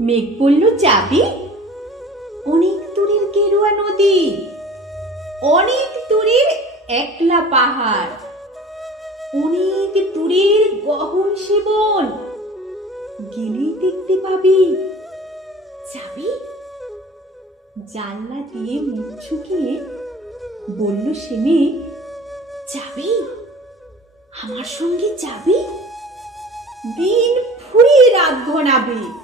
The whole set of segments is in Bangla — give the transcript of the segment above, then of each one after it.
মেঘ বলল যাবি অনেক দূরের গেরুয়া নদী। অনেক দূরের একলা পাহাড়। অনেক দূরের গহন সেবন। গেলেই দেখতে পাবি। যাবি জানলা দিয়ে মুখ ছুকিয়ে বলল সে মেয়ে যাবি আমার সঙ্গে যাবি দিন ফুরিয়ে রাত ঘনাবে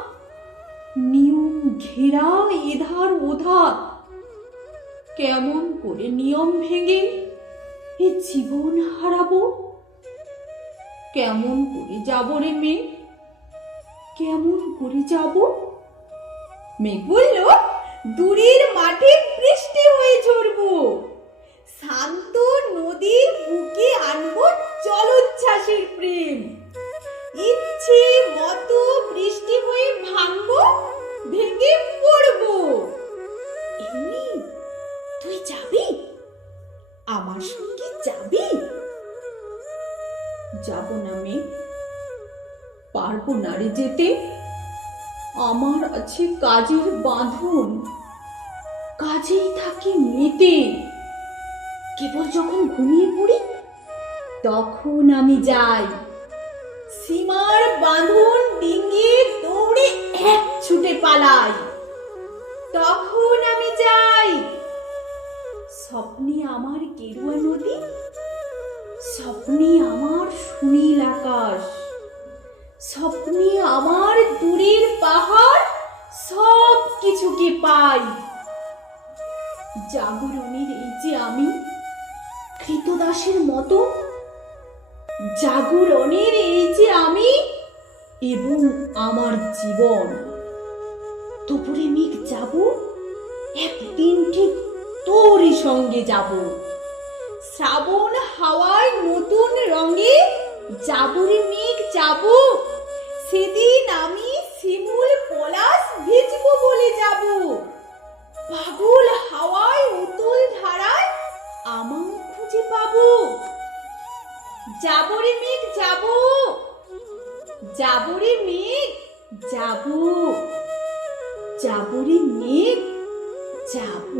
নিয়ম ঘেরা এধার ওধার। কেমন করে নিয়ম ভেঙে এ জীবন হারাবো? কেমন করে যাব রে মেয়ে? কেমন করে যাব? মেঘ বলল, দূরের মাঠে বৃষ্টি হয়ে ঝরবো। শান্ত নদীর বুকে আনব জলোচ্ছ্বাসের প্রেম। ইচ্ছে যাব না মে পারব না রে যেতে। আমার আছে কাজের বাঁধন। কাজেই থাকি মেতে কেবল যখন ঘুমিয়ে পড়ি, তখন আমি যাই। সীমার বাঁধন ডিঙ্গিয়ে দৌড়ে এক ছুটে পালাই। তখন আমি যাই। স্বপ্নে আমার গেরুয়া নদী স্বপ্নে আমার সুনীল আকাশ, স্বপ্নে আমার দূরের পাহাড়, সব কিছুকে পাই। জাগরণের এই যে আমি কৃতদাসের মতো, জাগরণের এই যে আমি এবং আমার জীবন। দুপুরে মেঘ যাব, একদিন ঠিক তোরই সঙ্গে যাব। শ্রাবণ হাওয়ায় যাবরে মেঘ যাব। যাবড়ি মেঘ যাব। জাবড়ি মেঘ যাব।